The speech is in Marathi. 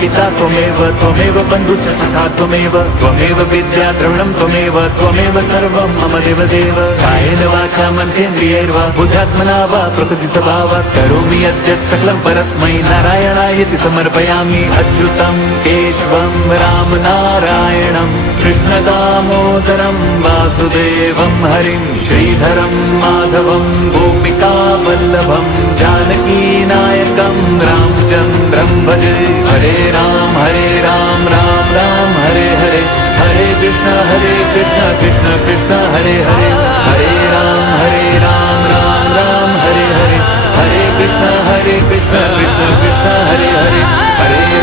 पिता त्वमेव त्वमेव बन्धुश्च सखा त्वमेव त्वमेव विद्या द्रविणं त्वमेव त्वमेव सर्वं मम देवदेव कायेन वाचा मनसेन्द्रियैर्वा बुद्ध्यात्मना वा प्रकृतिस्वभावात् करोमि यद्यत् सकलं परस्मै नारायणायेति समर्पयामि अच्युतं केशवं रामनारायणं कृष्णदामोदरं वासुदेवं हरिं श्रीधरं माधवं गोपिकावल्लभं जानकीनायकं रामचन्द्रं भजे हरे राम राम राम हरे हरे हरे कृष्ण कृष्ण कृष्ण हरे हरे हरे राम राम हरे हरे हरे कृष्ण कृष्ण कृष्ण हरे हरे हरे